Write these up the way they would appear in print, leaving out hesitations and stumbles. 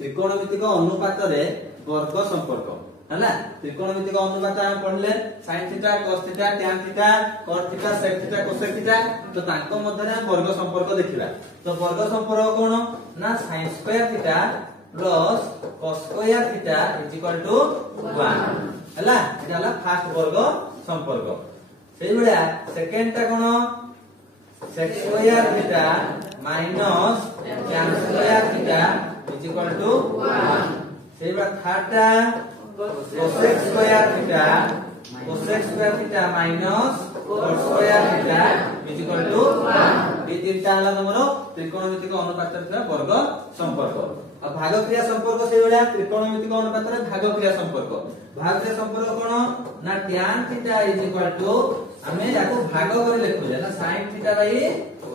त्रिकोणमितिक अनुपात रे वर्ग संपर्क हला। त्रिकोणमितिक अनुपात हम पढले sin theta cos theta tan theta cot theta sec theta cosec theta तो तांको मध्ये हम वर्ग संपर्क देखिबा। तो वर्ग संपर्क कोन ना sin square theta plus cos square theta = 1 हला। एटा हला फर्स्ट वर्ग संपर्क। सेही बळिया सेकंड ता कोन sec square theta minus tan square theta = 1। सेही बळिया थर्ड ता cosec square theta minus cot square theta = 1। ये तीनटा हला तमरो त्रिकोणमितिक अनुपात रे वर्ग संपर्क। अब भागक्रिया संपर्क से बळिया त्रिकोणमितिक अनुपात रे भागक्रिया संपर्क। भागक्रिया संपर्क कोन ना tan थीटा = हमें याको भाग करे लिखु ना sin theta by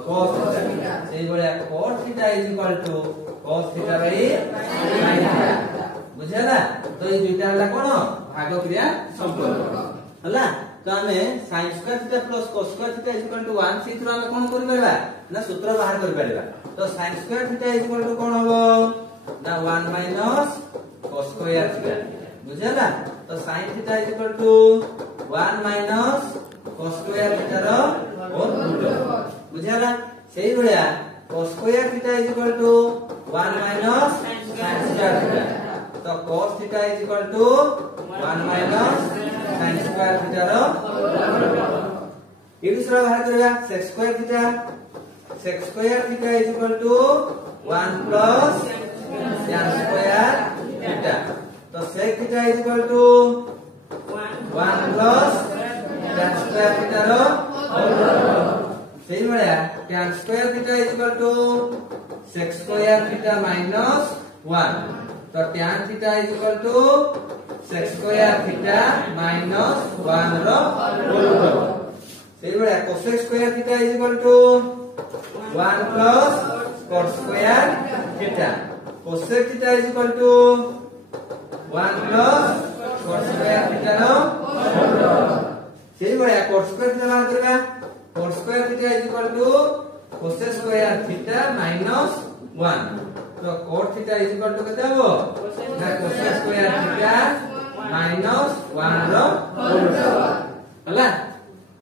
cos theta. सेही बळिया cot theta = cos theta by sin theta. बुझला। तो ये दुईटा हला कोन भागक्रिया संपर्क हला। तो हमें sin square theta plus cos square theta = 1 सेथरो हम कोन करि परबा ना सूत्र बाहर करि परबा। तो sin स्क्वायर थीटा = कोन हबो ना 1 माइनस cos स्क्वायर थीटा। बुझला। तो sin theta = 1 minus cos square theta रो होल रूट। बुझला। सेही बळिया cos square theta = 1 minus sin square theta. तो cos theta = 1 minus sin square theta रो ये दूसरा बाहर करेगा sec square theta = 1 plus tan square theta. तो sec theta = 1 plus tan square theta रो सेही बळिया tan square theta = sec square theta minus 1। तो tan theta = sec square theta minus 1 रो होल रूट। सेही बळिया cosec square theta = 1 plus cot square theta. cosec theta = 1 plus cot square theta रो whole root. सेही बळिया cot स्क्वायर थीटा बाहर करबा। cot square theta = cosec square theta minus 1। तो cot theta = केते हबो ना cosec स्क्वायर थीटा माइनस 1 रो होल रूट हला।